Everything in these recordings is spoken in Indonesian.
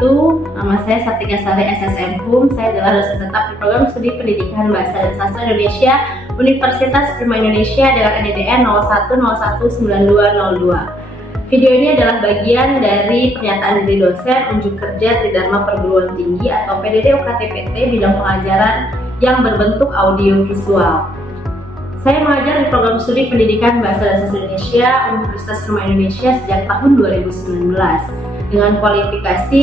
wabarakatuh. Nama saya Sartika Sari, SSM HUM. Saya adalah dosen tetap di program studi pendidikan bahasa dan sastra Indonesia Universitas Prima Indonesia dengan NDDN 01019202. Video ini adalah bagian dari pernyataan diri dosen unjuk kerja Tridharma Perguruan Tinggi atau PDD UKT-PT bidang pengajaran yang berbentuk audio visual. Saya mengajar di program studi pendidikan bahasa dan sastra Indonesia Universitas Prima Indonesia sejak tahun 2019 dengan kualifikasi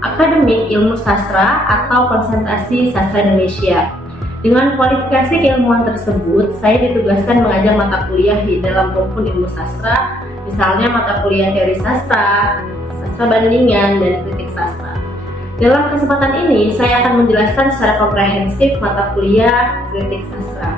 akademik ilmu sastra atau konsentrasi sastra Indonesia. Dengan kualifikasi keilmuan tersebut, saya ditugaskan mengajar mata kuliah di dalam rumpun ilmu sastra, misalnya mata kuliah teori sastra, sastra bandingan, dan kritik sastra. Dalam kesempatan ini, saya akan menjelaskan secara komprehensif mata kuliah kritik sastra.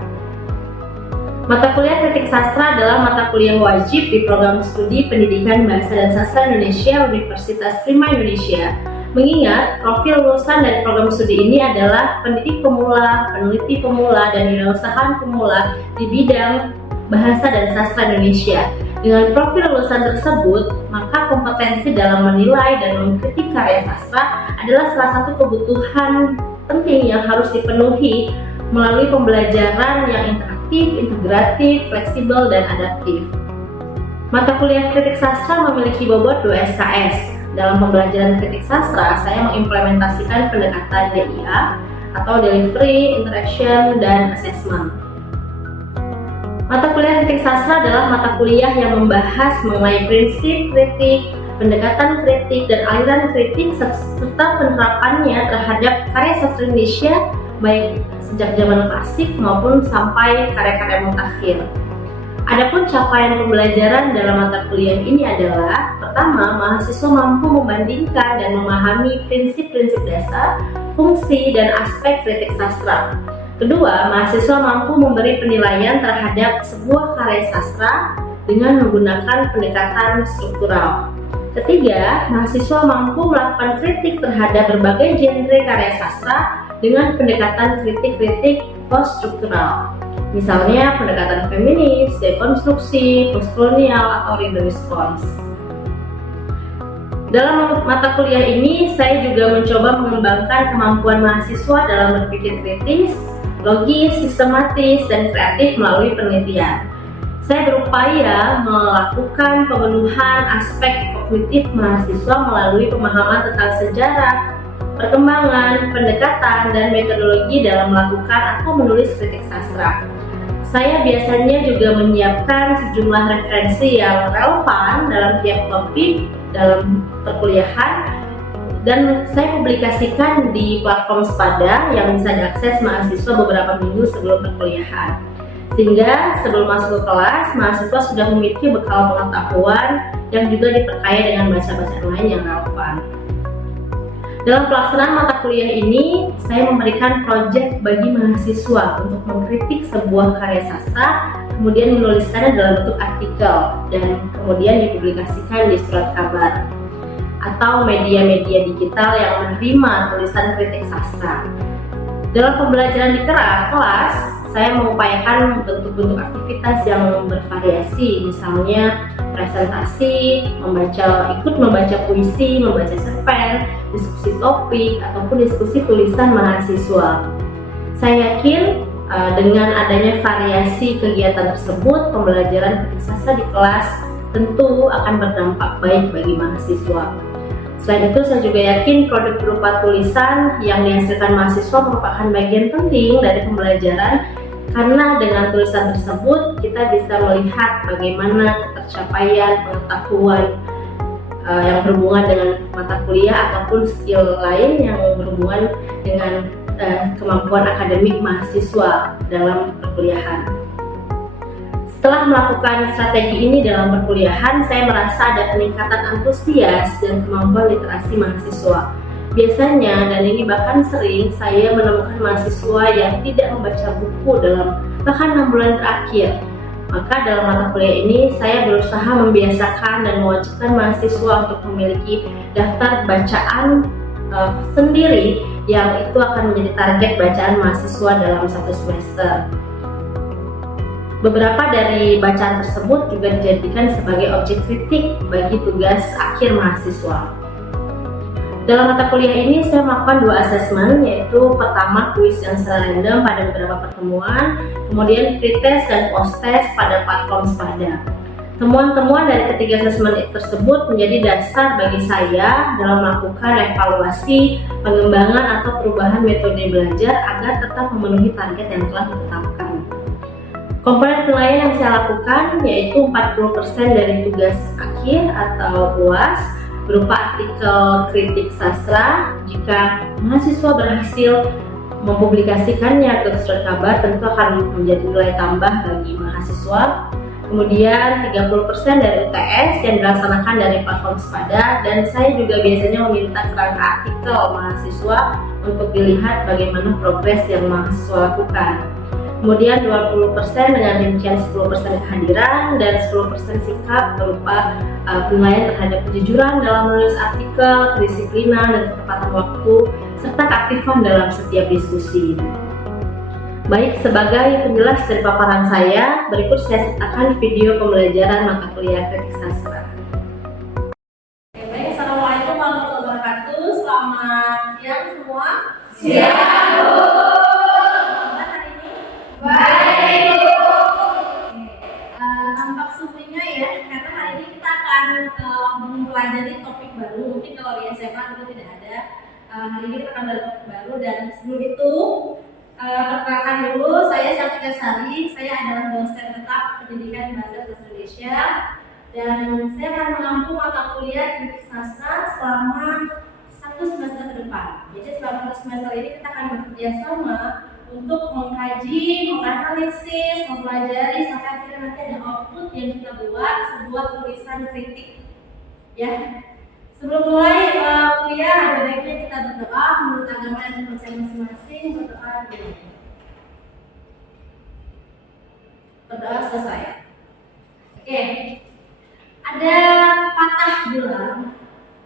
Mata kuliah kritik sastra adalah mata kuliah wajib di program studi pendidikan bahasa dan sastra Indonesia Universitas Prima Indonesia. Mengingat profil lulusan dari program studi ini adalah pendidik pemula, peneliti pemula, dan wirausahaan pemula di bidang bahasa dan sastra Indonesia. Dengan profil lulusan tersebut, maka kompetensi dalam menilai dan mengkritik karya sastra adalah salah satu kebutuhan penting yang harus dipenuhi melalui pembelajaran yang integratif, fleksibel, dan adaptif. Mata kuliah kritik sastra memiliki bobot 2 SKS. Dalam pembelajaran kritik sastra, saya mengimplementasikan pendekatan DIA atau Delivery, Interaction, dan Assessment. Mata kuliah kritik sastra adalah mata kuliah yang membahas mengenai prinsip kritik, pendekatan kritik, dan aliran kritik serta penerapannya terhadap karya sastra Indonesia baik sejak zaman klasik maupun sampai karya-karya mutakhir. Adapun capaian pembelajaran dalam mata kuliah ini adalah: pertama, mahasiswa mampu membandingkan dan memahami prinsip-prinsip dasar, fungsi, dan aspek kritik sastra. Kedua, mahasiswa mampu memberi penilaian terhadap sebuah karya sastra dengan menggunakan pendekatan struktural. Ketiga, mahasiswa mampu melakukan kritik terhadap berbagai genre karya sastra dengan pendekatan kritik-kritik post-struktural. Misalnya pendekatan feminis, dekonstruksi, postkolonial, atau reader response. Dalam mata kuliah ini, saya juga mencoba mengembangkan kemampuan mahasiswa dalam berpikir kritis, logis, sistematis, dan kreatif melalui penelitian. Saya berupaya melakukan pemenuhan aspek kognitif mahasiswa melalui pemahaman tentang sejarah, perkembangan, pendekatan, dan metodologi dalam melakukan atau menulis kritik sastra. Saya biasanya juga menyiapkan sejumlah referensi yang relevan dalam tiap topik dalam perkuliahan dan saya publikasikan di platform Spada yang bisa diakses mahasiswa beberapa minggu sebelum perkuliahan. Sehingga sebelum masuk ke kelas, mahasiswa sudah memiliki bekal pengetahuan yang juga diperkaya dengan baca-bacaan lain yang relevan. Dalam pelaksanaan mata kuliah ini, saya memberikan proyek bagi mahasiswa untuk mengkritik sebuah karya sastra, kemudian menuliskannya dalam bentuk artikel, dan kemudian dipublikasikan di surat kabar atau media-media digital yang menerima tulisan kritik sastra. Dalam pembelajaran di kelas, saya mengupayakan bentuk-bentuk aktivitas yang bervariasi, misalnya presentasi, ikut membaca puisi, membaca cerpen, diskusi topik, ataupun diskusi tulisan mahasiswa. Saya yakin dengan adanya variasi kegiatan tersebut, pembelajaran kritik sastra di kelas tentu akan berdampak baik bagi mahasiswa. Selain itu, saya juga yakin produk berupa tulisan yang dihasilkan mahasiswa merupakan bagian penting dari pembelajaran karena dengan tulisan tersebut kita bisa melihat bagaimana tercapaian pengetahuan yang berhubungan dengan mata kuliah ataupun skill lain yang berhubungan dengan kemampuan akademik mahasiswa dalam perkuliahan. Setelah melakukan strategi ini dalam perkuliahan, saya merasa ada peningkatan antusias dan kemampuan literasi mahasiswa. Biasanya, dan ini bahkan sering, saya menemukan mahasiswa yang tidak membaca buku dalam bahkan 6 bulan terakhir. Maka dalam mata kuliah ini, saya berusaha membiasakan dan mewajibkan mahasiswa untuk memiliki daftar bacaan sendiri yang itu akan menjadi target bacaan mahasiswa dalam satu semester. Beberapa dari bacaan tersebut juga dijadikan sebagai objek kritik bagi tugas akhir mahasiswa. Dalam mata kuliah ini saya melakukan 2 asesmen, yaitu pertama kuis yang secara random pada beberapa pertemuan, kemudian pretest dan post-test pada platform Spada. Temuan-temuan dari ketiga asesmen tersebut menjadi dasar bagi saya dalam melakukan evaluasi, pengembangan atau perubahan metode belajar agar tetap memenuhi target yang telah ditetapkan. Komponen penilaian yang saya lakukan yaitu 40% dari tugas akhir atau UAS berupa artikel kritik sastra. Jika mahasiswa berhasil mempublikasikannya ke surat kabar, tentu akan menjadi nilai tambah bagi mahasiswa. Kemudian 30% dari UTS yang dilaksanakan dari platform Spada, dan saya juga biasanya meminta kerangka artikel mahasiswa untuk dilihat bagaimana progres yang mahasiswa lakukan. Kemudian 20% dengan rincian 10% kehadiran dan 10% sikap berupa penilaian terhadap kejujuran dalam menulis artikel, kedisiplinan dan ketepatan waktu, serta keaktifan dalam setiap diskusi. Baik, sebagai penjelas dari paparan saya, berikut saya sertakan video pembelajaran mata kuliah kritik sastra. Baik, Assalamualaikum warahmatullahi wabarakatuh. Selamat siang semua. Siang, Bu. Baik, Bu. Tampak suhunya ya, karena hari ini kita akan mempelajari topik baru. Mungkin kalau di SMA itu tidak ada. Hari ini kita akan belajar topik baru, dan sebelum itu perkenalkan dulu, saya Syafiqa Sari. Saya adalah dosen tetap pendidikan bahasa Indonesia, dan saya akan mengampu mata kuliah kritik sastra selama 1 semester ke depan. Jadi selama 1 semester ini kita akan bekerja sama untuk mengkaji, menganalisis, mempelajari sampai akhirnya nanti ada output yang kita buat sebuah tulisan kritik. Ya. Sebelum mulai kuliah, ada baiknya kita berdoa menurut agama dan kepercayaan masing-masing. Berdoa dulu. Berdoa selesai. Oke. Ada patah bilang,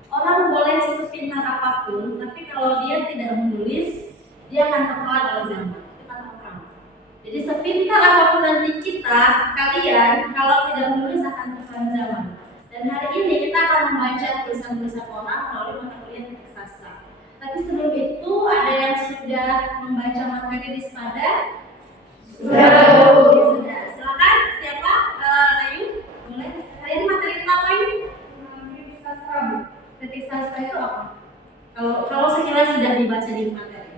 orang boleh sepintar apapun, tapi kalau dia tidak menulis, dia akan tertelan oleh zaman. Kita tahu. Jadi sepintar apapun nanti kalian, kalau tidak menulis akan tertelan zaman. Dan hari ini kita akan membaca tulisan-tulisan orang melalui mata kuliah kritik sastra. Tapi sebelum itu, ada yang sudah membaca materi di Spada? Sudah. Silakan. Siapa? Ayu, boleh. Hari ini materi kita apa ini? Kritik sastra. Kritik sastra itu apa? Kalau sekilas sudah dibaca di materi.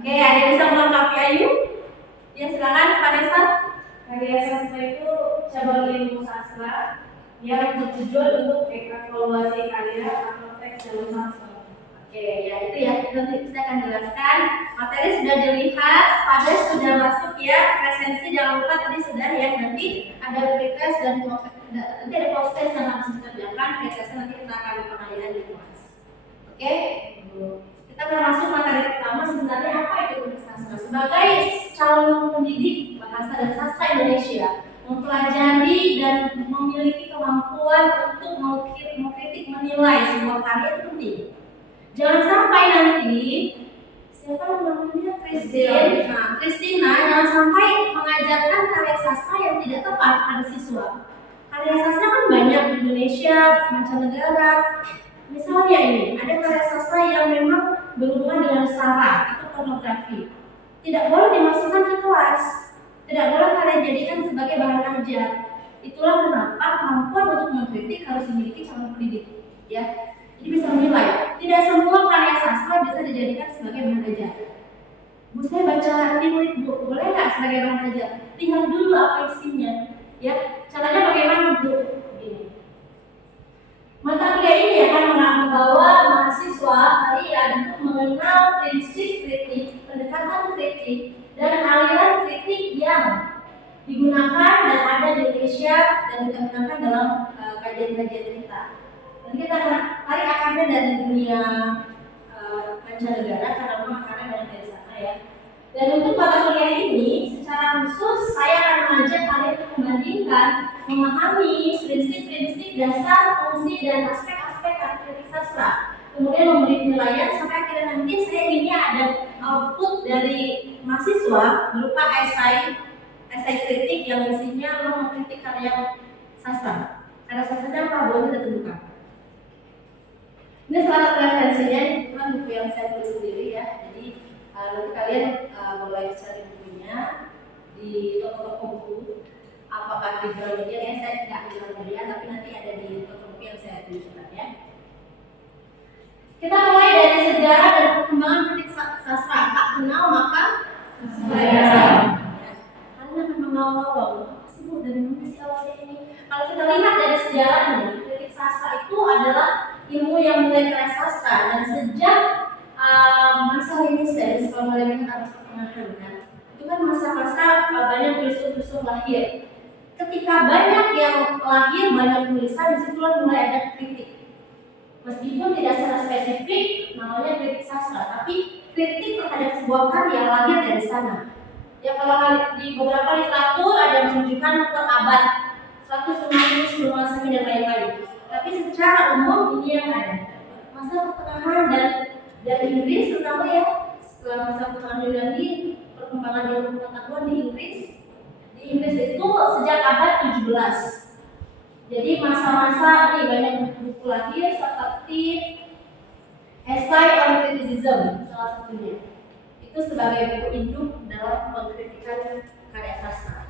Oke, ada yang bisa melengkapi Ayu? Ya, silakan Vanessa. Karya sastra itu cabang ilmu sastra yang bertujuan untuk evaluasi karya atau teks dalam sastra. Oke, ya itu ya. Nanti saya akan jelaskan. Materi sudah dilihat, Spada sudah masuk ya. Presensi jangan lupa tadi sudah ya. Nanti ada pretest dan nanti ada post-test yang harus dikerjakan. Pretestnya nanti kita akan penilaian di kelas. Oke. Kita akan masuk materi pertama. Sebenarnya apa itu kritik sastra? Sebagai calon pendidik bahasa dan sastra Indonesia, mempelajari dan memiliki kemampuan untuk mengkritik, menilai sebuah karya itu penting. Jangan sampai nanti siapa namanya Kristina jangan sampai mengajarkan karya sastra yang tidak tepat pada siswa. Karya sastra kan banyak di Indonesia, mancanegara. Misalnya ini, ada karya sastra yang memang berhubungan dengan sara atau pornografi. Tidak boleh dimasukkan ke kelas. Tidak boleh kalian jadikan sebagai bahan ajar. Itulah kenapa kemampuan untuk mengkritik harus dimiliki calon pendidik. Ya, jadi bisa menilai. Tidak semua karya sastra bisa dijadikan sebagai bahan ajar. Bu, saya baca tilik, Bu, boleh nggak sebagai bahan ajar? Lihat dulu apa isinya. Ya, caranya bagaimana, Bu? Ini. Mata kuliah ini akan membawa mahasiswa kalian untuk mengenal prinsip kritik, pendekatan kritik, dan aliran kritik yang digunakan dan ada di Indonesia dan kita gunakan dalam kajian-kajian kita. Nanti kita tarik akarnya dari dunia mancanegara karena memang akarnya dari sana ya. Dan untuk mata kuliah ini secara khusus saya akan mengajak kalian untuk membandingkan, memahami prinsip-prinsip dasar, fungsi dan aspek-aspek kritik sastra. Kemudian memberi penilaian sampai akhirnya nanti saya inginnya ada output dari mahasiswa berupa esai kritik yang isinya mengkritik karya sastra. Karya sastranya apa? Boleh kita tentukan. Ini salah satu referensinya, ini bukan buku yang saya tulis sendiri ya. Jadi nanti kalian boleh cari bukunya di toko-toko buku. Apakah di Gramedia ya, saya tidak di Gramedia, tapi nanti ada di toko buku yang saya tuliskan ya. Kita mulai dari sejarah dan perkembangan kritik sastra. Tak kenal maka saya. Kalian akan mengawal apa sih Bu, dari mana sih awalnya ini? Kalau kita lihat dari sejarahnya, kritik sastra itu adalah ilmu yang mulai karya sastra dan sejak masa Renaissance, kalau kalian ingat abad pertengahan kan, itu kan masa-masa banyak filsuf-filsuf lahir. Ketika banyak yang lahir, banyak tulisan, disitulah mulai ada kritik. Meskipun tidak secara spesifik namanya kritik sastra, tapi kritik terhadap sebuah karya lahir dari sana. Ya kalau di beberapa literatur ada menunjukkan per abad 150 sebelum Masehi dan lain-lain. Tapi secara umum ini yang ada masa pertengahan dan Inggris terutama ya, setelah masa pertengahan Yunani, perkembangan ilmu pengetahuan di Inggris itu sejak abad 17. Jadi masa-masa ini banyak buku lahir seperti Essay on Criticism salah satunya. Itu sebagai buku induk dalam pengkritikan karya sastra.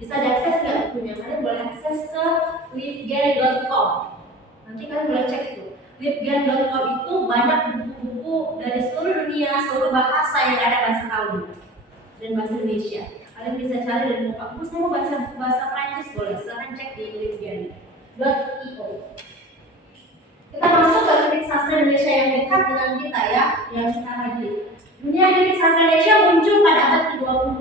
Bisa diakses nggak bukunya? Kalian boleh akses ke litgen.com. Nanti kalian boleh cek itu. Litgen.com itu banyak buku-buku dari seluruh dunia, seluruh bahasa yang ada bahasa Audi dan bahasa Indonesia. Kalian bisa cari dan buka buku. Saya mau baca buku bahasa Prancis, boleh silahkan cek di litgen.io. Kita masuk ke kritik sastra Indonesia yang dekat dengan kita ya, yang kita hadir. Dunia kritik sastra Indonesia muncul pada abad ke-20.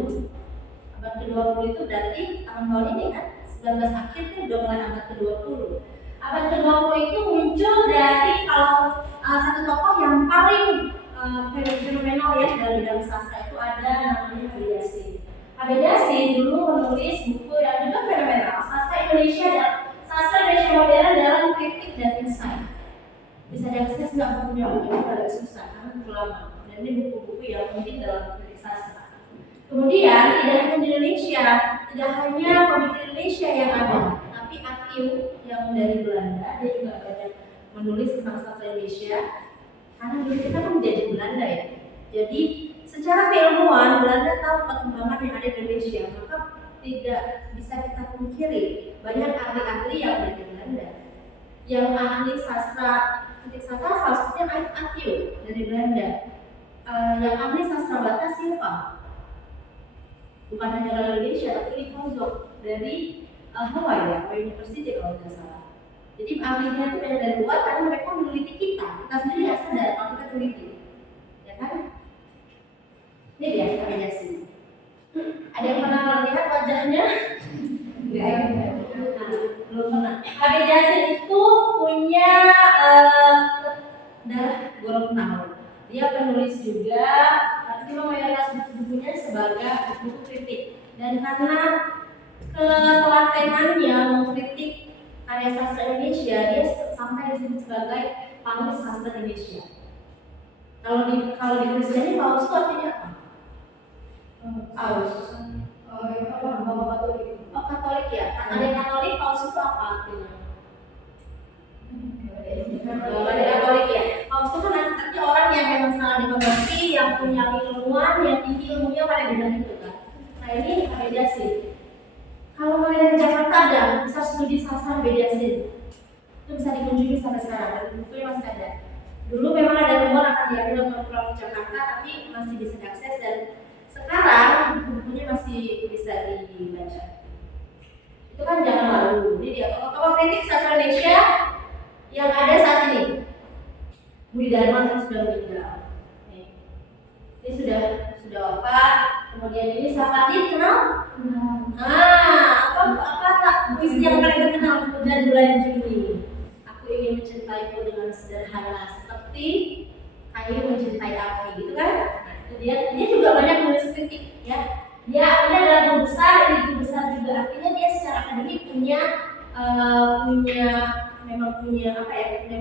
Abad ke-20 itu berarti tahun ini kan, 19 akhir itu udah mulai abad ke-20. Abad ke-20 itu muncul dari kalau satu tokoh yang paling fenomenal ya dari bidang sastra itu ada namanya Habib Yasin. Habib Yasin dulu menulis buku yang juga fenomenal, Sastra Indonesia Modern dalam Kritik dan Insight. Bisa diakses nggak bukunya? Bukunya agak susah karena buku lama. Dan ini buku-buku yang mungkin dalam kritik sastra. Kemudian tidak hanya di Indonesia, tidak hanya pemikir Indonesia yang ada, tapi Akil yang dari Belanda dia juga banyak menulis tentang sastra Indonesia. Karena dulu kita kan menjadi Belanda ya. Jadi secara keilmuan Belanda tahu perkembangan yang ada di Indonesia, maka tidak bisa kita pungkiri banyak ahli-ahli yang dari Belanda. Yang ahli sastra kritik sastra salah satunya Akil dari Belanda. Yang ahli sastra Batak siapa? Bukan hanya dari Indonesia, tapi Lee Kozok dari Hawaii ya, Hawaii University kalau tidak salah. Jadi ahlinya itu banyak dari luar karena mereka meneliti kita sendiri nggak sadar kalau kita teliti, ya kan? Ini dia Habib Yasin. Ada yang pernah melihat wajahnya? Enggak. Belum pernah. Habib Yasin itu punya darah Gorontalo. Dia penulis juga, tapi mayoritas buku-bukunya sebagai buku kritik. Dan karena ketelatenannya mengkritik karya sastra Indonesia, dia sampai disebut sebagai Paus Sastra Indonesia. Kalau di Kristiani Paus itu artinya apa? Paus. Katolik ya. Ada Katolik, Paus itu apa artinya? Ada Katolik ya. Paus itu kan artinya orang yang memang sangat dimengerti, yang punya ilmuwan, yang tinggi ilmunya pada bidang itu kan. Nah ini Habib Yasin. Kalau kalian ke Jakarta ada, bisa studi sastra Habib Yasin. Itu bisa dikunjungi sampai sekarang, dan bukunya masih ada. Dulu memang ada rumor akan diambil untuk Pulau Jakarta, tapi masih bisa diakses dan sekarang buku-bukunya masih bisa dibaca. Itu kan zaman lalu. Jadi dia tokoh kritik sastra Indonesia yang ada saat ini. Budi Dharma kan sudah meninggal. Ini sudah wafat. Kemudian ini Sapardi kenal? Apa puisi yang paling terkenal dan bulan Juni. Aku ingin mencintaimu dengan sederhana seperti kayu mencintai api, gitu kan? Nah, itu dia juga banyak menulis kritik, ya. Dia adalah guru besar, ini guru besar juga artinya dia secara akademik punya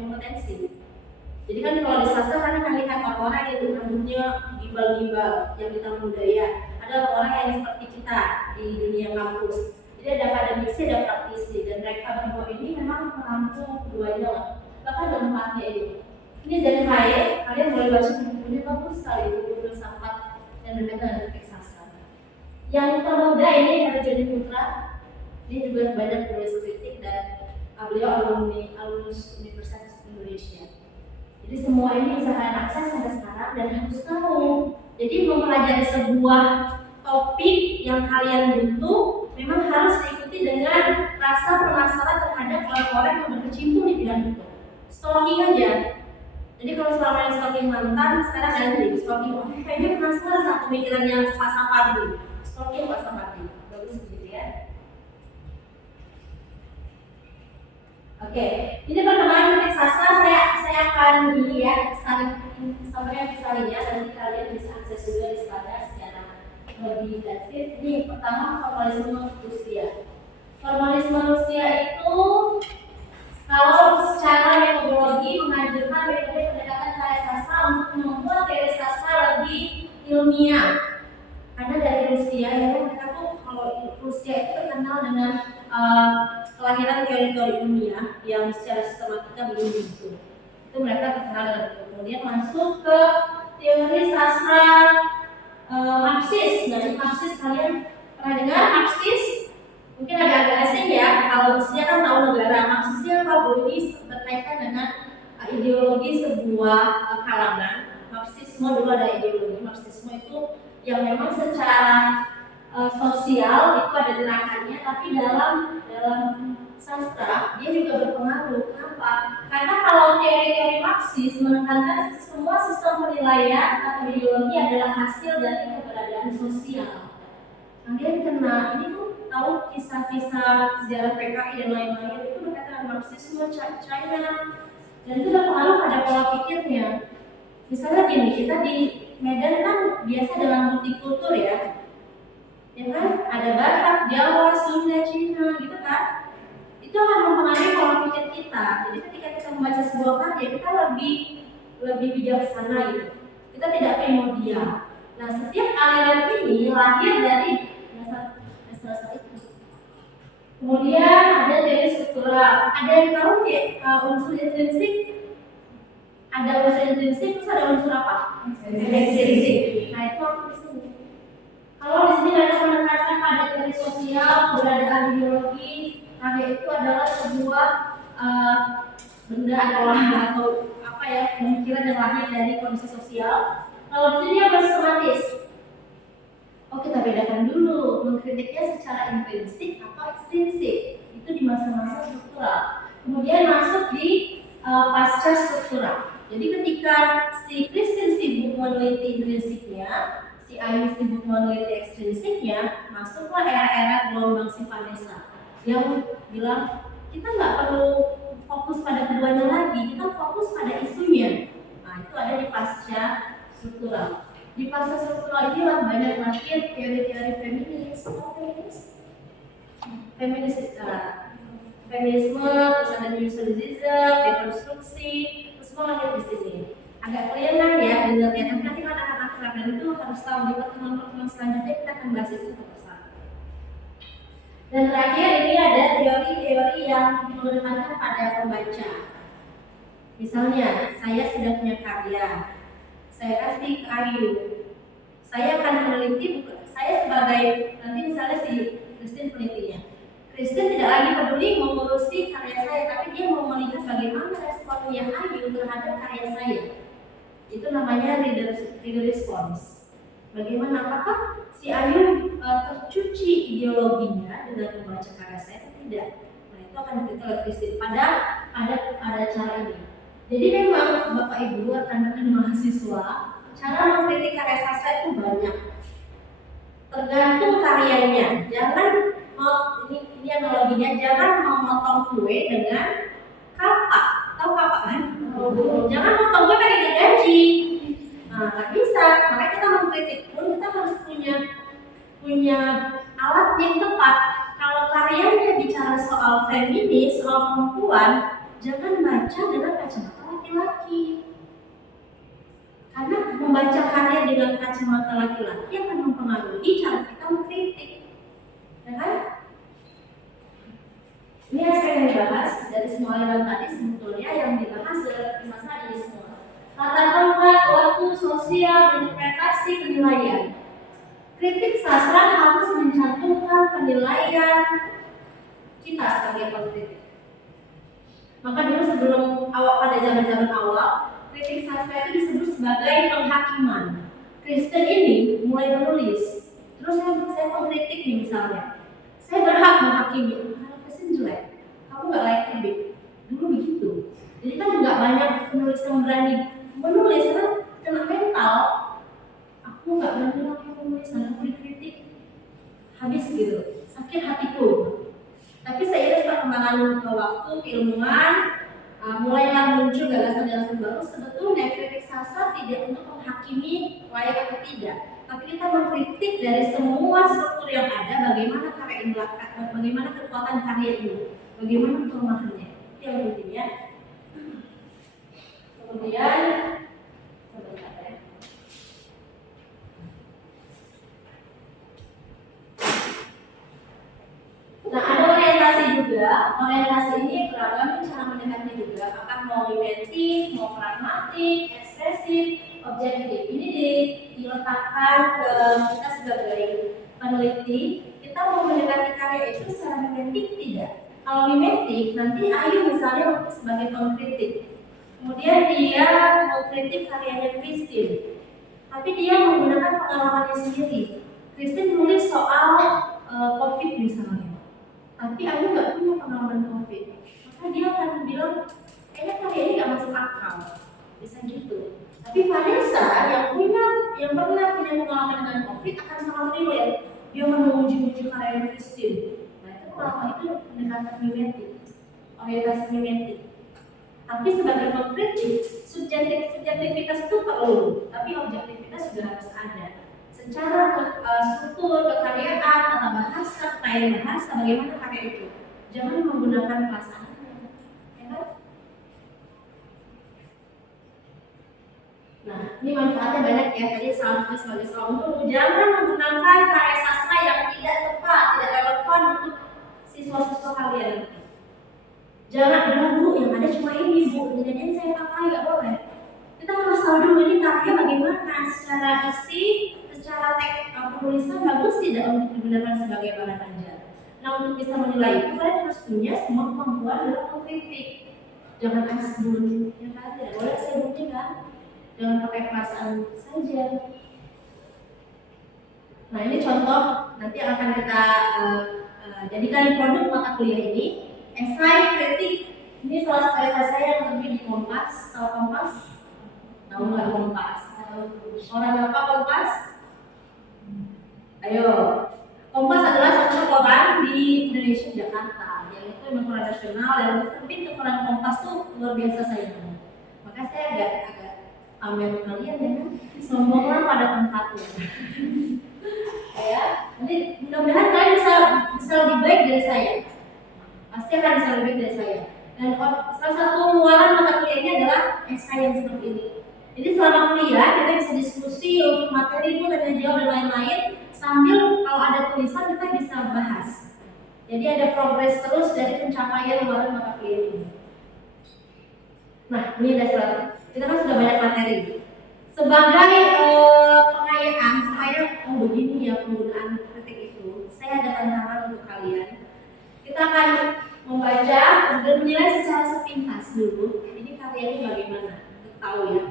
kompetensi. Jadi kan kalau di sastra kan lihat orang-orang yang rambutnya gibal-gibal, yang kita budaya. Ada orang yang seperti kita di dunia kampus. Jadi ada akademisi, ada praktisi, dan mereka berdua ini memang merampung keduanya lah. Bahkan empatnya ini. Ini dari Hayek, kalian boleh baca bukunya, bagus sekali buku filsafat dan berkaitan dengan kritik sastra. Yang termuda ini ada Jody Putra, ini juga banyak menulis kritik dan beliau alumnus Universitas Indonesia. Jadi semua ini bisa kalian akses sampai sekarang dan harus tahu. Jadi mempelajari sebuah topik yang kalian butuh memang harus diikuti dengan rasa penasaran terhadap orang-orang yang berkecimpung di bidang itu. Stalking aja. Jadi kalau selama ini stalking mantan, sekarang ganti stalking. Oh, kayaknya penasaran sama pemikirannya Pak Sapardi. Stalking Pak Sapardi. Bagus begitu ya. Oke, ini perkembangan kritik sastra saya akan ini ya, sampai bisa lihat nanti kalian bisa akses juga di sana secara lebih intensif. Ini pertama formalisme Rusia. Formalisme Rusia itu kalau secara metodologi mengajarkan metode pendekatan karya sastra untuk membuat teori sastra lebih ilmiah. Karena dari Rusia ya mereka tuh kalau Rusia itu terkenal dengan kelahiran teori-teori ilmiah yang secara sistematika belum begitu. Itu mereka terkenal dengan itu. Kemudian masuk ke teori sastra Marxis. Dari Marxis kalian pernah dengar Marxis? Mungkin agak asing ya. Kalau Rusia kan tahu negara. Marxisnya apa? Ini berkaitan dengan ideologi sebuah kalangan. Marxisme dulu ada ideologi. Marxisme itu yang memang secara sosial itu ada gerakannya, tapi dalam sastra dia juga berpengaruh. Kenapa? Karena kalau teori-teori Marxis menekankan semua sistem penilaian atau ideologi adalah hasil dari keberadaan sosial. Kalian ini tuh tahu kisah-kisah sejarah PKI dan lain-lain itu berkaitan dengan Marxisme China dan itu berpengaruh pada pola pikirnya. Misalnya gini, kita di Medan kan biasa dengan multikultur ya kan? Ada Batak, Jawa, Sunda, Cina, gitu kan? Itu akan mempengaruhi pola pikir kita. Jadi ketika kita membaca sebuah karya, kita lebih bijaksana gitu. Kita tidak primordial. Nah, setiap aliran ini lahir dari dasar itu. Kemudian ada teori struktural. Ada yang tahu unsur intrinsik? Ada unsur intrinsik, terus ada unsur apa? Ekstrinsik. Nah, itu aku di sini. Kalau di sini mereka menekankan pada teori sosial, keberadaan ideologi, karya itu adalah sebuah benda atau apa ya, pemikiran yang lahir dari kondisi sosial. Kalau di sini apa sistematis? Oh, kita bedakan dulu, mengkritiknya secara intrinsik atau ekstrinsik. Itu di masa-masa struktural. Kemudian masuk di pasca struktural. Jadi ketika si Kristen sibuk meneliti intrinsiknya, si Ayu sibuk meneliti ekstrinsiknya, masuklah era-era gelombang si Vanessa yang bilang kita nggak perlu fokus pada keduanya lagi, kita fokus pada isunya. Nah, itu ada di pasca struktural. Di pasca struktural inilah banyak lahir teori-teori feminisme, terus ada new socialism, dekonstruksi, semua lahir di sini. Agak kelihatan ya, dengarnya. Tapi nanti kalau anak-anak kalian itu harus tahu di pertemuan-pertemuan selanjutnya kita akan bahas itu satu-satu. Dan terakhir ini ada teori-teori yang mengedepankan pada pembaca. Misalnya, saya sudah punya karya, saya kasih ke Ayu, saya akan meneliti saya sebagai nanti misalnya si Kristen penelitinya. Kristen tidak lagi peduli mengurusi karya saya, tapi dia mau melihat bagaimana responnya Ayu terhadap karya saya. Itu namanya reader response. Bagaimana, apakah si Ayu tercuci ideologinya dengan membaca karya saya atau tidak? Nah, itu akan diteliti oleh Kristen pada cara ini. Jadi memang Bapak Ibu rekan-rekan mahasiswa, cara mengkritik karya sastra itu banyak. Tergantung karyanya. Jangan ini analoginya, jangan memotong kue dengan kapak. Tahu kapak kan? Jangan potong kue pakai gergaji. Nah, nggak bisa. Makanya kita mengkritik pun kita harus punya alat yang tepat. Kalau karyanya bicara soal feminis, soal perempuan, jangan baca dengan kacamata laki-laki. Karena membaca karya dengan kacamata laki-laki akan mempengaruhi cara kita mengkritik. Ya kan? Ini aspek yang dibahas dari semua aliran tadi sebetulnya yang dibahas dalam masa ini semua. Latar tempat, waktu, sosial, interpretasi, penilaian. Kritik sastra harus mencantumkan penilaian kita sebagai pengkritik. Maka dulu sebelum pada zaman-zaman awal, kritik sastra itu disebut sebagai penghakiman. Kristen ini mulai menulis, terus saya mengkritik nih misalnya, saya berhak menghakimi. Kalau Kristen jelek, kamu nggak layak terbit. Dulu begitu. Jadi kan nggak banyak penulis yang berani menulis karena kena mental. Aku nggak berani lagi menulis, aku dikritik, habis gitu, sakit hatiku. Tapi seiring perkembangan waktu keilmuan, mulailah muncul gagasan-gagasan baru. Sebetulnya kritik sastra tidak untuk menghakimi layak atau tidak, tapi kita mengkritik dari semua struktur yang ada, bagaimana karya ini, bagaimana kekuatan karya ini, bagaimana kelemahannya. Itu yang penting ya. Kemudian sebentar ya. Nah, ada orientasi juga. Orientasi ini beragam cara mendekatnya juga. Apakah mau mimetik, mau pragmatik, ekspresif, objektif. Ini diletakkan ke kita sebagai peneliti. Kita mau mendekati karya itu secara mimetik tidak. Kalau mimetik, nanti Ayu misalnya untuk sebagai pengkritik. Kemudian dia mau kritik karyanya Christine, tapi dia menggunakan pengalamannya sendiri. Christine nulis soal COVID misalnya, tapi aku nggak punya pengalaman COVID, maka dia akan bilang kayaknya karya ini nggak masuk akal, bisa gitu. Tapi Vanessa yang pernah punya pengalaman dengan COVID akan sangat relate, dia memuji-muji karya Christine. Nah itu pengalaman itu pendekatan mimetik, orientasi mimetik. Tapi sebagai pengkritik, subjektivitas itu perlu, tapi objektivitas juga harus ada. Secara struktur, kekaryaan, tata bahasa, kekayaan bahasa, bagaimana karya itu. Jangan menggunakan perasaannya, ya kan? Nah, ini manfaatnya banyak ya. Tadi salah sebagai seorang guru, jangan menggunakan karya sastra yang tidak tepat, tidak relevan untuk siswa-siswa kalian nanti. Jangan bilang bu, yang ada cuma ini bu, jadi saya pakai, nggak boleh. Kita harus tahu dulu ini karya bagaimana, secara isi, secara teks penulisan bagus tidak untuk digunakan sebagai bahan ajar. Nah untuk bisa menilai itu kalian harus punya semua kemampuan dalam mengkritik. Jangan asbun, ya kan? Tidak boleh saya buktikan. Jangan pakai perasaan saja. Nah ini contoh nanti akan kita jadikan produk mata kuliah ini. Esai kritik, ini salah satu esai saya yang terbit di Kompas. Tahu Kompas? Tahu nggak Kompas? Orang apa Kompas? Ayo, Kompas adalah satu koran di Indonesia, Jakarta, yang itu memang koran nasional dan terbit ke koran Kompas tuh luar biasa sayangnya. Maka saya agak pamer kalian ya kan, sombonglah pada tempatnya. Ya, nanti mudah-mudahan kalian bisa lebih baik dari saya. Pasti akan bisa lebih dari saya. Dan salah satu luaran mata kuliah ini adalah esai yang seperti ini. Jadi selama kuliah kita bisa diskusi untuk materi itu tanya jawab dan lain-lain, sambil kalau ada tulisan kita bisa bahas. Jadi ada progres terus dari pencapaian luaran mata kuliah ini. Nah ini ada satu. Kita kan sudah banyak materi. Sebagai pengayaan supaya begini ya penggunaan kritik itu, saya ada tantangan untuk kalian. Kita akan membaca dan menilai secara sepintas dulu. Ini karya ini bagaimana? Untuk tahu ya.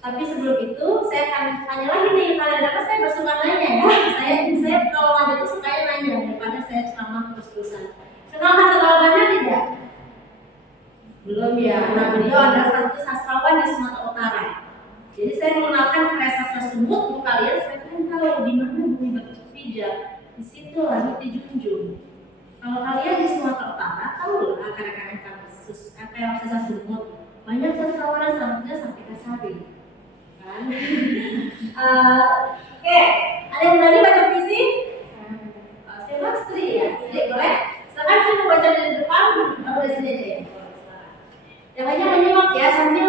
Tapi sebelum itu saya akan tanya lagi nih kalian, karena saya bersuka nanya ya. Saya kalau ada itu sukanya nanya daripada saya ceramah terus-terusan. Kenal Hasan Albana tidak? Belum ya. Nah beliau adalah satu sastrawan di Sumatera Utara. Jadi saya mengenalkan karya sastra semut untuk kalian. Saya pengen tahu di mana Bumi Batu Cepija. Di situ langit dijunjung. Kalau kalian di Sumatera Utara, tahu lah karya-karya kasus kayak sastra semut. Banyak sastrawan selanjutnya sampai ke Sari, kan? Oke, ada yang berani baca puisi? Siapa Sri ya? Sri boleh? Silakan saya mau baca dari depan, atau dari sini aja ya. Yang lainnya menyimak ya sambil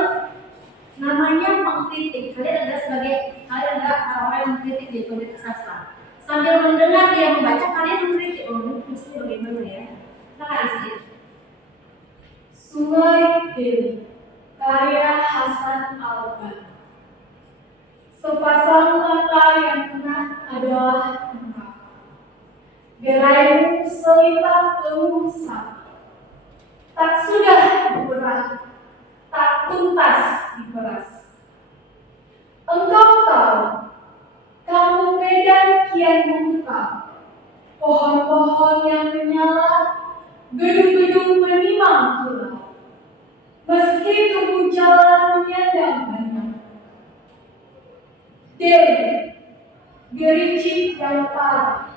namanya pengkritik. Kalian adalah orang yang mengkritik di politik sastra. Sambil mendengar dia membaca, kalian mengkritik. Oh, ini puisi bagaimana ya? Nah, di sini. Deli, karya Hasan Al-Banna. Sepasang mata yang tenang adalah engkau. Geraimu selipar penuh sapi, tak sudah diperas, tak tuntas diperas. Engkau tahu, kampung Medan kian membuka, pohon-pohon yang menyala, gedung-gedung menimang kilau. Meski tubuh jalan menyandang banyak. Deli, gericik yang parah,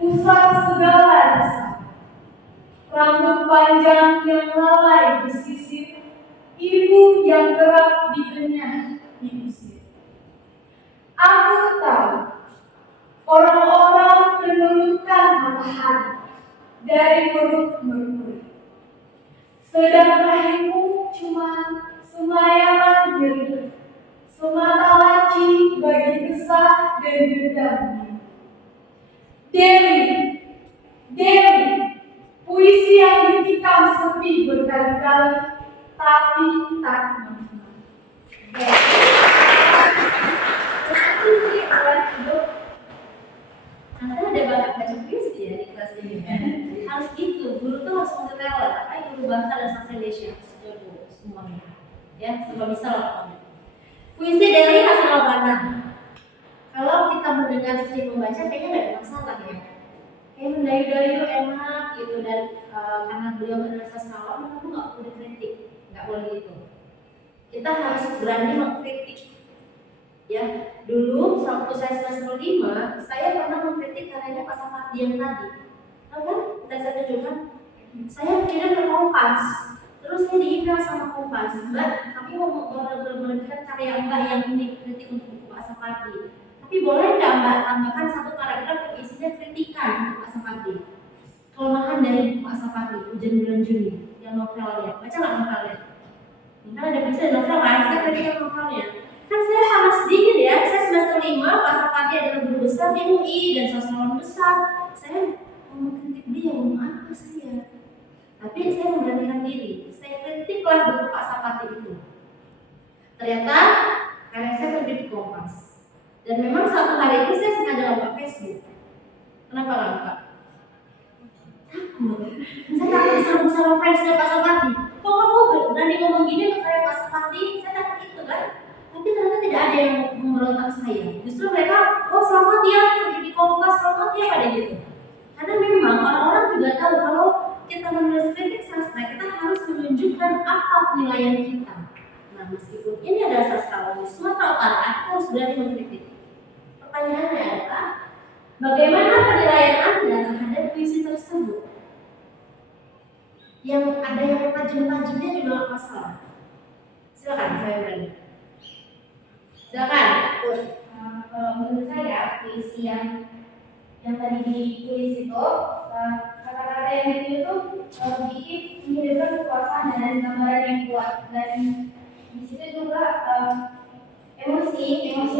pusat segala rasa, rambut panjang yang lalai bersisir, ibu yang kerap dikenyah diusir. Aku tahu, orang-orang menurunkan matahari dari perut merkuri, sedang rahimmu cuma semayaman diri, semata laci bagi kesah dan dendam. Deli, Deli, puisi yang ditikam sepi berkali-kali, tapi tak mampu. Nanti ada bakat baca puisi ya di kelas ini. Harus gitu, guru tuh harus mengeteller. Kayak guru bahasa dan sastra Indonesia, semuanya. Ya, semua bisa lah pokoknya. Puisi dari Hasan Al-Banna. Kalau kita mendengar sering membaca, kayaknya nggak ada masalah ya. Kayak mendayu-dayu enak gitu, dan karena beliau adalah sastrawan, kamu nggak boleh dikritik, nggak boleh gitu. Kita harus berani mengkritik. Ya, dulu waktu saya semester 5, saya pernah mengkritik karyanya Pak Sapardi yang tadi. Tahu kan? Udah saya tunjukkan. Saya kirim ke Kompas. Terus saya di-email sama Kompas, Mbak, kami mau menerbitkan karya Mbak yang dikritik untuk buku Pak Sapardi. Tapi boleh nggak Mbak tambahkan satu paragraf yang isinya kritikan untuk Pak Sapardi? Kelemahan dari buku Pak Sapardi, Hujan Bulan Juni, yang novelnya. Baca nggak novelnya? Kan ada bisa novel kan? Saya kritikan novelnya. Kan saya sama sedikit ya, saya semester 5, Pak Sapardi adalah guru besar di UI dan sastrawan besar. Saya mau mengkritik dia, mau apa saya? Tapi saya memberanikan diri, saya kritiklah buku Pak Sapardi itu. Ternyata karya saya terbit di Kompas. Dan memang satu hari itu saya sengaja buka Facebook. Kenapa nggak buka? Takut. Saya takut sama fansnya Pak Sapardi. Kok kamu berani ngomong gini ke karya Pak Sapardi? Saya takut itu kan. Tapi ternyata tidak ada yang memberontak saya. Justru mereka, oh selamat ya kerja di Kompas, selamat ya pada gitu. Karena memang orang-orang juga tahu kalau kita menulis kritik sastra, kita harus menunjukkan apa penilaian kita. Nah, meskipun ini adalah sastrawan di Sumatera Utara, kita harus berani mengkritik. Pertanyaannya adalah, bagaimana penilaian Anda terhadap puisi tersebut? Yang ada yang tajam-tajamnya juga nggak masalah. Silakan, saya berani. Silakan. Kalau menurut saya puisi yang tadi ditulis itu kata-kata yang itu bikin menghidupkan suasana dan gambaran yang kuat, dan di situ juga emosi yang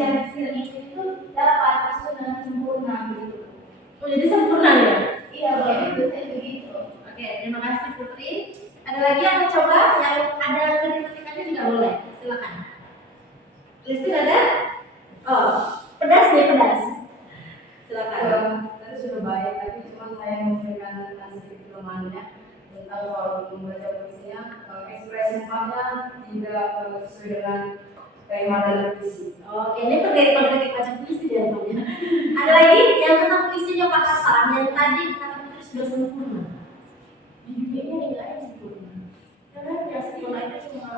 itu dapat masuk dengan sempurna gitu. Oh, jadi sempurna ya? Iya, begitu begitu. Oke, terima kasih Putri. Ada lagi yang mau coba? Yang ada kritik-kritikannya juga boleh. Silakan. Listin ada? Oh, pedas nih, pedas. Silakan. Tadi sudah baik, tapi cuma saya memberikan sedikit kelemahannya tentang kalau membaca puisinya, ekspresi mukanya tidak sesuai dengan tema dalam puisi. Oke, ini terkait kritik baca puisi ya namanya. Ada lagi yang tentang puisinya Pak Hasan yang tadi kata Putri sudah sempurna. Di dunia ini nggak ada yang sempurna. Karena yang sempurna itu cuma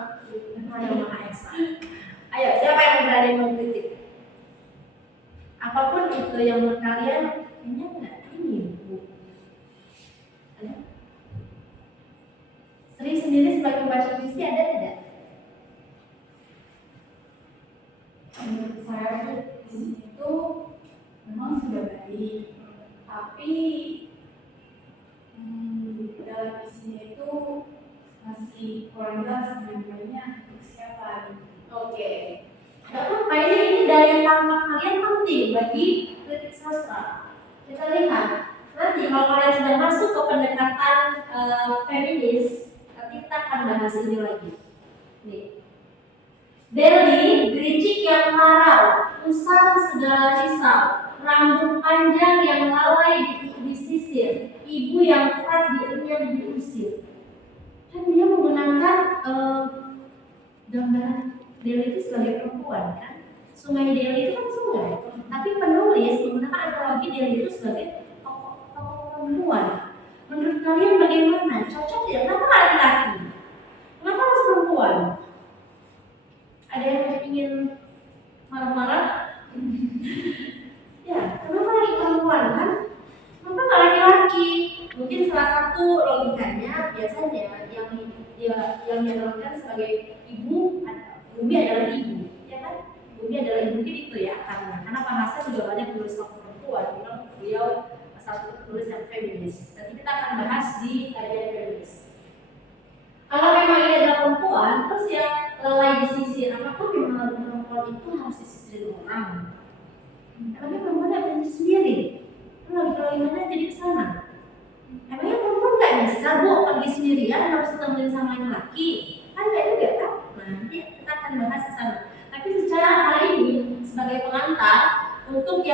yang Maha Esa. Ayo, siapa yang berani mengkritik? Apapun itu yang menurut kalian kayaknya nggak ini Bu. Ada? Sri sendiri sebagai pembaca puisi ada tidak? Menurut saya puisi itu memang sudah baik, tapi dalam isinya itu masih kurang jelas sebenarnya untuk siapa gitu. Oke. Apa ini daya tangkap kalian penting bagi kritik sastra. Kita lihat nanti kalau kalian sudah masuk ke pendekatan feminis, ketika kita akan bahas ini lagi. Nih. Deli, gericik yang marau, usang segala risau, rambut panjang yang lalai disisir, ibu yang kuat dienyam diusir. Kan dia menggunakan gambaran Deli itu sebagai perempuan kan. Sungai Deli itu kan sungai, tapi penulis menggunakan analogi Deli itu sebagai tokoh perempuan. Menurut kalian bagaimana? Cocok ya? Kenapa laki-laki? Kenapa harus perempuan? Ada yang ingin marah-marah? Ya, kenapa lagi perempuan kan? Kenapa nggak laki-laki? Mungkin salah satu logikanya biasanya yang dianalogikan sebagai ibu, bumi adalah ibu, ya kan? Bumi adalah ibu, mungkin itu ya karena bahasa juga banyak tulis tokoh perempuan. Memang beliau satu tulis yang feminis. Nanti kita akan bahas di kajian feminis. Kalau memang ia adalah perempuan, terus yang lalai disisir, apakah memang perempuan itu harus disisirin orang? Emangnya perempuan nggak bisa sendiri? Kalau gimana jadi kesana? Emangnya perempuan nggak bisa pergi sendirian harus temenin sama laki-laki? Kan nggak juga kan? Nah nanti kita akan bahas kesana. Tapi secara hal ini sebagai pengantar untuk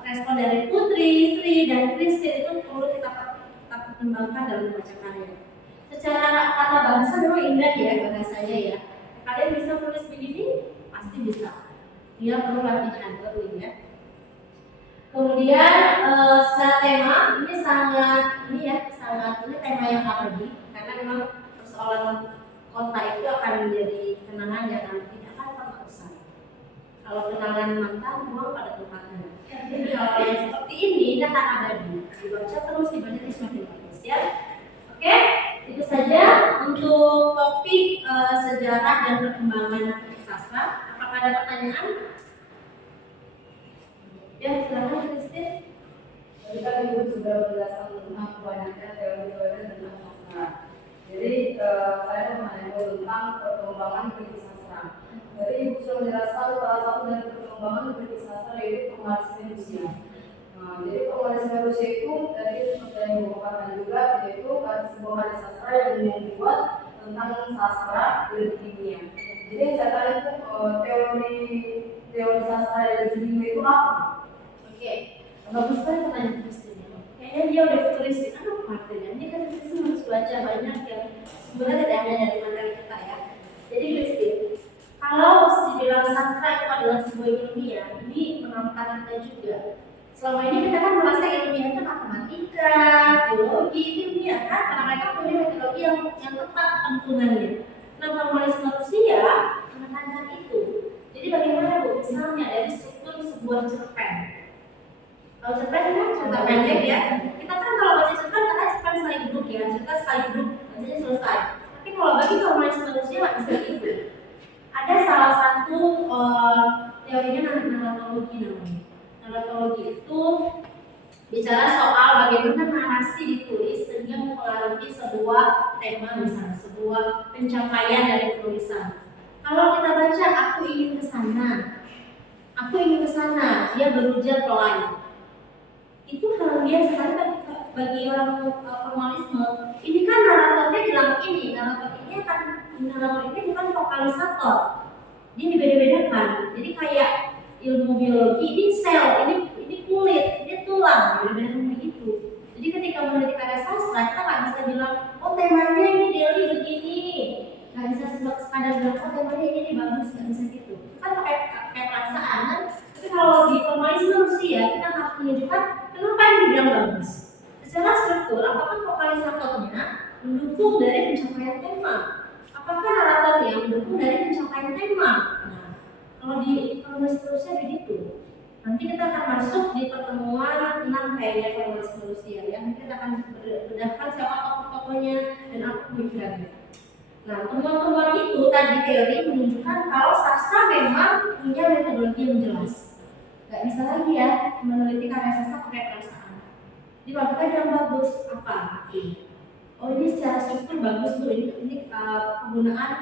respon dari Putri, Sri, dan Kristin itu perlu kita pertimbangkan dalam membaca karya. Secara kata bahasa memang indah ya bahasanya ya. Kalian bisa tulis begini? Pasti bisa. Dia perlu latihan baru ya. Kemudian secara tema ini tema yang abadi karena memang persoalan kota itu akan menjadi kenangan yang tidak akan pernah usai. Kalau kenangan mantan buang pada tempatnya. Jadi kalau yang seperti ini akan abadi. Dibaca terus semakin bagus ya. Oke, itu saja untuk topik sejarah dan perkembangan sastra. Apakah ada pertanyaan? Ya, silakan Kristin. Tadi kan Ibu sudah menjelaskan tentang kebanyakan teori-teori tentang sastra. Jadi saya mau menanya tentang perkembangan kritik sastra. Jadi Ibu sudah menjelaskan salah satu dari perkembangan kritik sastra yaitu formalisme Rusia. Nah, jadi formalisme Rusia itu tadi seperti yang Ibu katakan juga yaitu sebuah karya sastra yang membuat tentang sastra dari dunia. Jadi yang saya tanya itu teori sastra dari dunia itu apa? Oke, bagus sekali pertanyaan Kristin. Kayaknya dia udah futuristik. Apa artinya? Ini kan Kristin harus baca banyak yang sebenarnya tidak hanya dari materi kita ya. Jadi Kristin, kalau dibilang sastra itu adalah sebuah ilmiah, ini menantang kita juga. Selama ini kita kan merasa ilmiah itu matematika, biologi, itu ilmiah kan? Karena mereka punya metodologi yang tepat penggunanya. Nah, formalisme Rusia menekankan itu. Jadi bagaimana Bu? Misalnya dari struktur sebuah cerpen. Kalau cerpen kan cerita pendek ya. Kita kan kalau baca cerpen karena cerpen sekali duduk ya, cerita sekali duduk, bacanya selesai. Tapi kalau bagi formalisme Rusia nggak bisa gitu. Ada salah satu teorinya narratologi namanya. Narratologi itu bicara soal bagaimana narasi ditulis sehingga mempengaruhi sebuah tema misalnya, sebuah pencapaian dari penulisan. Kalau kita baca aku ingin ke sana, dia berujar pelan. Itu hal biasa bagi orang formalisme. Ini kan naratornya bilang ini, narator ini bukan vokalisator. Dia dibeda-bedakan. Jadi kayak ilmu biologi ini sel, ini kulit, ini tulang, beda-bedakan begitu. Jadi ketika meneliti karya sastra kita nggak bisa bilang, oh temanya ini Deli begini, nggak bisa sekadar bilang oh temanya ini bagus, nggak bisa gitu. Kan pakai perasaan kan. Tapi kalau di formalisme Rusia kita harus menunjukkan kenapa ini dibilang bagus. Secara struktur, apakah vokalisatornya mendukung dari pencapaian tema? Apakah naratornya mendukung dari pencapaian tema? Nah, kalau di formalisme Rusia begitu. Nanti kita akan masuk di pertemuan 6 kayaknya formalisme Rusia ya. Nanti kita akan berdasarkan siapa tokoh-tokohnya dan apa pemikirannya. Nah, temuan-temuan itu tadi teori menunjukkan kalau sastra memang punya metodologi yang jelas. Gak bisa lagi ya meneliti karya sastra pakai perasaan. Jadi kalau kita bilang bagus, apa artinya? Oh ini secara struktur bagus Bu, ini penggunaan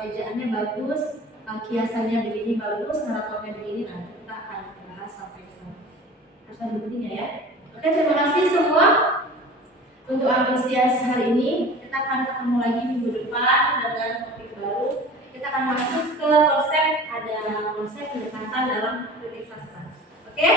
ejaannya bagus, kiasannya begini bagus, naratornya begini. Nah kita akan bahas sampai ke sana. Harus ada buktinya ya. Oke, terima kasih semua. untuk antusias hari ini. Kita akan ketemu lagi minggu depan dengan topik baru. Kita akan masuk ke konsep pendekatan dalam kritik sastra. Oke?